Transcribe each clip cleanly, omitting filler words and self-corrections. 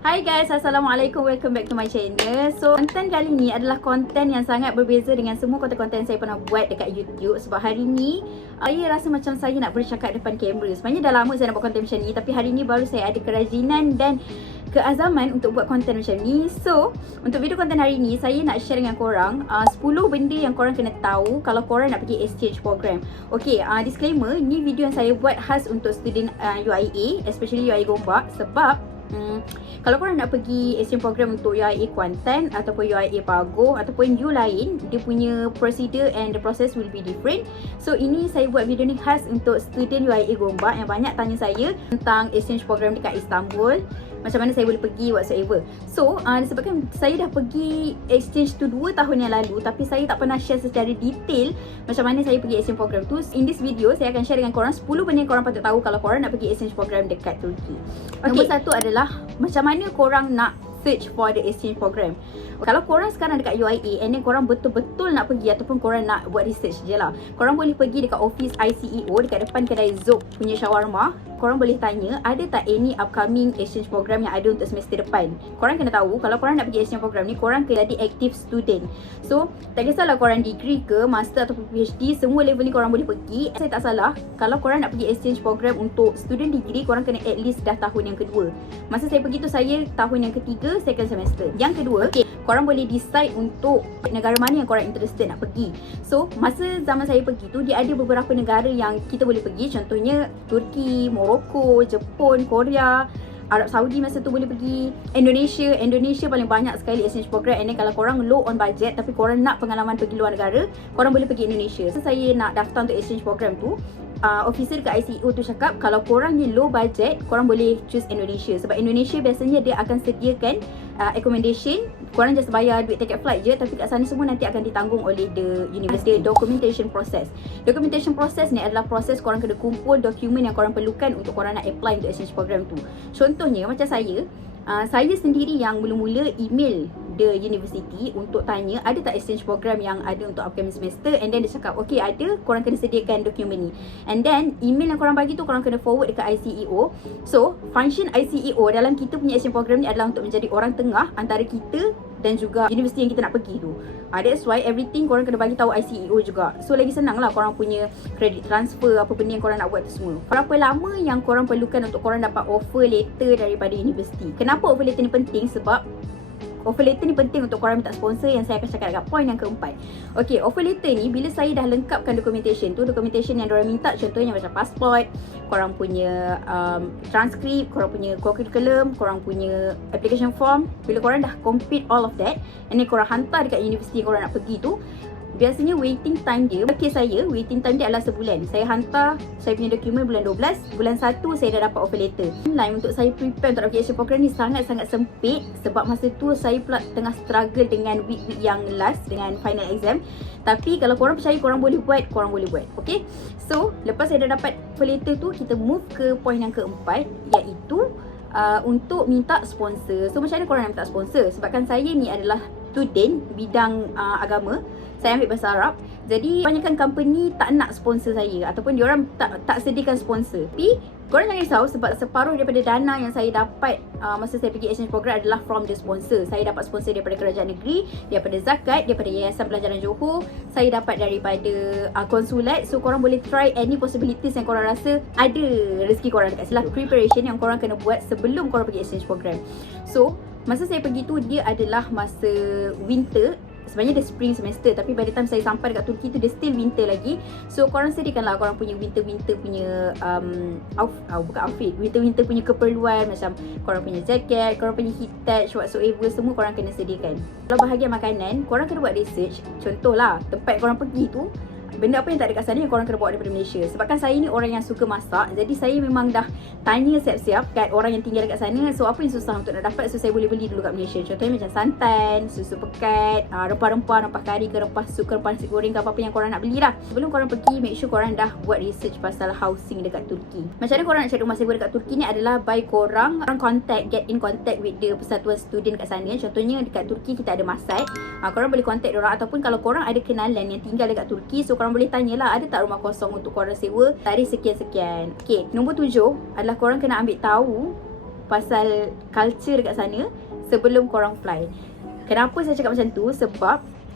Hai guys, Assalamualaikum. Welcome back to my channel. So, konten kali ni adalah konten yang sangat berbeza dengan semua konten-konten saya pernah buat dekat YouTube. Sebab hari ni, saya rasa macam saya nak bercakap depan kamera. Sebenarnya dah lama saya nak buat konten macam ni, tapi hari ni baru saya ada kerajinan dan keazaman untuk buat konten macam ni. So, untuk video konten hari ni, saya nak share dengan korang 10 benda yang korang kena tahu kalau korang nak pergi exchange program. Okay, disclaimer, ni video yang saya buat khas untuk student UIA, especially UIA Gombak. Sebab kalau korang nak pergi exchange program untuk UIA Kuantan ataupun UIA Pagoh ataupun U lain, dia punya procedure and the process will be different. So ini saya buat video ni khas untuk student UIA Gombak yang banyak tanya saya tentang exchange program dekat Istanbul, macam mana saya boleh pergi whatsoever. So disebabkan saya dah pergi exchange tu 2 tahun yang lalu, tapi saya tak pernah share secara detail macam mana saya pergi exchange program tu. In this video saya akan share dengan korang 10 benda yang korang patut tahu kalau korang nak pergi exchange program dekat Turki. Nombor satu adalah macam mana korang nak search for the exchange program. Kalau korang sekarang dekat UIA and then korang betul-betul nak pergi ataupun korang nak buat research je lah, korang boleh pergi dekat office ICEO dekat depan kedai Zok punya shawarma. Korang boleh tanya ada tak any upcoming exchange program yang ada untuk semester depan. Korang kena tahu kalau korang nak pergi exchange program ni, korang kena jadi active student. So tak kisahlah korang degree ke, master ataupun PhD, semua level ni korang boleh pergi. Saya tak salah, kalau korang nak pergi exchange program untuk student degree, korang kena at least dah tahun yang kedua. Masa saya pergi tu saya tahun yang ketiga, second semester. Yang kedua, korang boleh decide untuk negara mana yang korang interested nak pergi. So masa zaman saya pergi tu, dia ada beberapa negara yang kita boleh pergi. Contohnya Turki, Morocco, Jepun, Korea, Arab Saudi masa tu boleh pergi, Indonesia paling banyak sekali exchange program. And then kalau korang low on budget tapi korang nak pengalaman pergi luar negara, korang boleh pergi Indonesia. So saya nak daftar untuk exchange program tu, officer dekat ICEO tu cakap kalau korang ni low budget, korang boleh choose Indonesia. Sebab Indonesia biasanya dia akan sediakan accommodation, korang just bayar duit tiket flight je, tapi kat sana semua nanti akan ditanggung oleh the university. Documentation process ni adalah proses korang kena kumpul dokumen yang korang perlukan untuk korang nak apply untuk exchange program tu. Contohnya macam saya sendiri yang mula-mula email the university untuk tanya ada tak exchange program yang ada untuk upcoming semester, and then dia cakap okay ada, korang kena sediakan dokumen ni. And then email yang korang bagi tu korang kena forward dekat ICEO. So function ICEO dalam kita punya exchange program ni adalah untuk menjadi orang tengah antara kita dan juga universiti yang kita nak pergi tu. That's why everything korang kena bagi tahu ICEO juga. So lagi senang lah korang punya credit transfer, apa benda yang korang nak buat tu semua. Berapa lama yang korang perlukan untuk korang dapat offer letter daripada universiti? Kenapa offer letter ni penting? Sebab offer letter ni penting untuk korang minta sponsor, yang saya akan cakap dekat point yang keempat. Okay, offer letter ni bila saya dah lengkapkan documentation tu, documentation yang diorang minta contohnya macam passport, korang punya transcript, korang punya curriculum, korang punya application form. Bila korang dah complete all of that and then korang hantar dekat universiti yang korang nak pergi tu, biasanya waiting time dia, kes saya waiting time dia adalah sebulan. Saya hantar saya punya dokumen bulan 12, bulan 1 saya dah dapat offer letter. Timeline untuk saya prepare untuk application program ni sangat-sangat sempit sebab masa tu saya pula tengah struggle dengan week-week yang last dengan final exam. Tapi kalau korang percaya korang boleh buat, korang boleh buat. Okay, so lepas saya dah dapat offer letter tu, kita move ke point yang keempat, iaitu untuk minta sponsor. So macam mana korang nak minta sponsor? Sebabkan saya ni adalah student bidang agama, saya ambil bahasa Arab. Jadi kebanyakan company tak nak sponsor saya ataupun diorang tak sediakan sponsor. Tapi korang jangan risau sebab separuh daripada dana yang saya dapat masa saya pergi exchange program adalah from the sponsor. Saya dapat sponsor daripada kerajaan negeri, daripada zakat, daripada Yayasan Pelajaran Johor, saya dapat daripada konsulat. So korang boleh try any possibilities yang korang rasa ada rezeki korang dekat sini. Preparation yang korang kena buat sebelum korang pergi exchange program. So masa saya pergi tu dia adalah masa winter. Sebenarnya dia spring semester, tapi by the time saya sampai dekat Turki tu dia still winter lagi. So korang sediakanlah korang punya winter punya bukan outfit, winter punya keperluan, macam korang punya jaket, korang punya heat touch whatsoever, semua korang kena sediakan. Kalau bahagian makanan, korang kena buat research. Contohlah tempat korang pergi tu, benda apa yang tak ada kat sana yang korang kena bawa daripada Malaysia. Sebabkan saya ni orang yang suka masak, jadi saya memang dah tanya siap-siap kat orang yang tinggal dekat sana. So apa yang susah untuk nak dapat, so saya boleh beli dulu kat Malaysia. Contohnya macam santan, susu pekat, rempah-rempah, rempah kari ke, rempah sup ke, rempah nasi goreng ke, apa-apa yang korang nak beli lah. Sebelum korang pergi, make sure korang dah buat research pasal housing dekat Turki. Macam mana korang nak cari rumah sewa dekat Turki ni adalah by korang get in contact with the persatuan student kat sana. Contohnya dekat Turki kita ada Masad, korang boleh contact diorang. Ataupun kalau korang ada kenalan yang tinggal dekat Turki, so korang boleh tanyalah ada tak rumah kosong untuk korang sewa tarikh sekian-sekian. Okay, nombor 7 adalah korang kena ambil tahu pasal culture dekat sana sebelum korang fly. Kenapa saya cakap macam tu?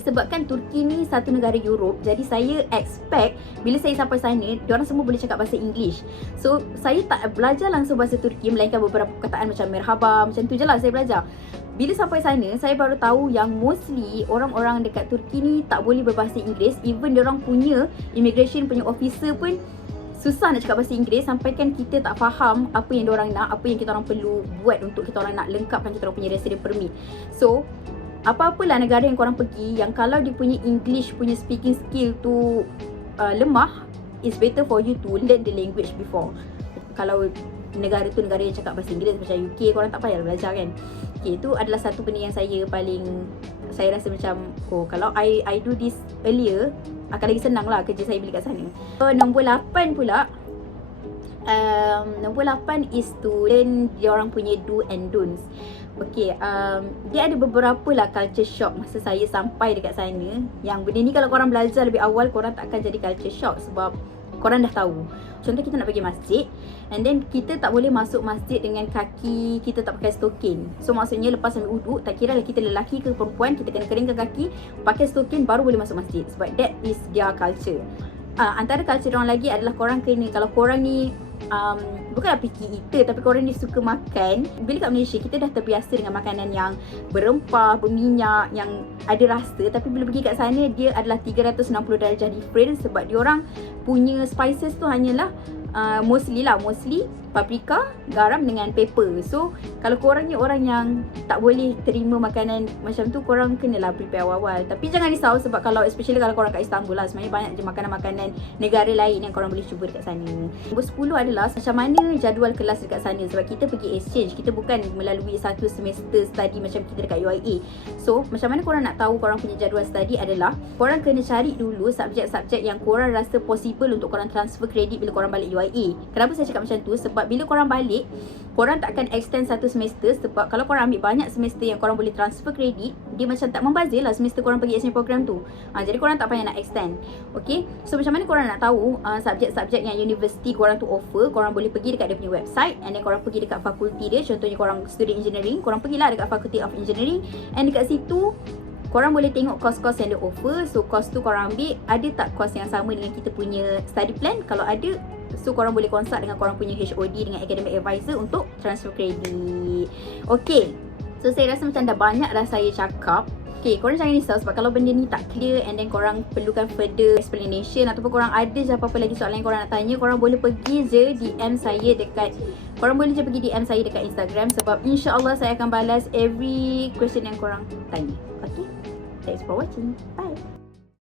Sebabkan Turki ni satu negara Europe, jadi saya expect bila saya sampai sana, diorang semua boleh cakap bahasa English. So saya tak belajar langsung bahasa Turki, melainkan beberapa perkataan macam merhaba, macam tu je lah saya belajar. Bila sampai sana, saya baru tahu yang mostly orang-orang dekat Turki ni tak boleh berbahasa Inggeris. Even diorang punya immigration punya officer pun susah nak cakap bahasa Inggeris, sampaikan kita tak faham apa yang diorang nak, apa yang kita orang perlu buat untuk kita orang nak lengkapkan kita orang punya resident permit. So apa-apalah negara yang korang pergi, yang kalau dia punya English punya speaking skill tu lemah, it's better for you to learn the language before. Kalau negara tu negara yang cakap bahasa Inggeris macam UK, korang tak payah belajar kan. Okay, itu adalah satu benda yang saya rasa macam, oh kalau I do this earlier, akan lagi senang lah kerja saya bila kat sana. So nombor 8 pula, nombor 8 is to learn diorang punya do and don'ts. Okay, dia ada beberapa lah culture shock masa saya sampai dekat sana. Yang benda ni kalau korang belajar lebih awal, korang tak akan jadi culture shock sebab korang dah tahu. Contoh kita nak pergi masjid, and then kita tak boleh masuk masjid dengan kaki kita tak pakai stokin. So maksudnya lepas ambil uduk, tak kira lah kita lelaki ke perempuan, kita kena keringkan kaki, pakai stokin baru boleh masuk masjid. Sebab that is their culture. Antara culture orang lagi adalah korang kena, kalau korang ni bukanlah picky eater, tapi korang ni suka makan. Bila kat Malaysia kita dah terbiasa dengan makanan yang berempah, berminyak, yang ada rasa. Tapi bila pergi kat sana, dia adalah 360 darjah different. Sebab diorang punya spices tu hanyalah mostly paprika, garam dengan pepper. So kalau korang ni orang yang tak boleh terima makanan macam tu, korang kenalah prepare awal-awal. Tapi jangan risau sebab kalau especially kalau korang kat Istanbul lah, sebenarnya banyak je makanan-makanan negara lain yang korang boleh cuba dekat sana. Nombor 10 adalah macam mana jadual kelas dekat sana. Sebab kita pergi exchange, kita bukan melalui satu semester study macam kita dekat UIA. So macam mana korang nak tahu korang punya jadual study adalah, korang kena cari dulu subjek-subjek yang korang rasa possible untuk korang transfer kredit bila korang balik UIA. Kenapa saya cakap macam tu? Sebab bila korang balik, korang tak akan extend satu semester. Sebab kalau korang ambil banyak semester yang korang boleh transfer kredit, dia macam tak membazir lah semester korang pergi exchange program tu. Jadi korang tak payah nak extend. Okay, so macam mana korang nak tahu subjek-subjek yang universiti korang tu offer? Korang boleh pergi dekat dia punya website, and then korang pergi dekat fakulti dia. Contohnya korang student engineering, korang pergilah dekat Faculty of Engineering, and dekat situ korang boleh tengok course-course yang dia offer. So course tu korang ambil, ada tak course yang sama dengan kita punya study plan? Kalau ada, so korang boleh consult dengan korang punya HOD, dengan academic advisor untuk transfer kredit. Okay, so saya rasa macam dah banyak dah saya cakap. Okay, korang jangan risau sebab kalau benda ni tak clear and then korang perlukan further explanation, ataupun korang ada je apa-apa lagi soalan yang korang nak tanya, korang boleh pergi je DM saya dekat Instagram. Sebab insya-Allah saya akan balas every question yang korang tanya. Okay, thanks for watching. Bye.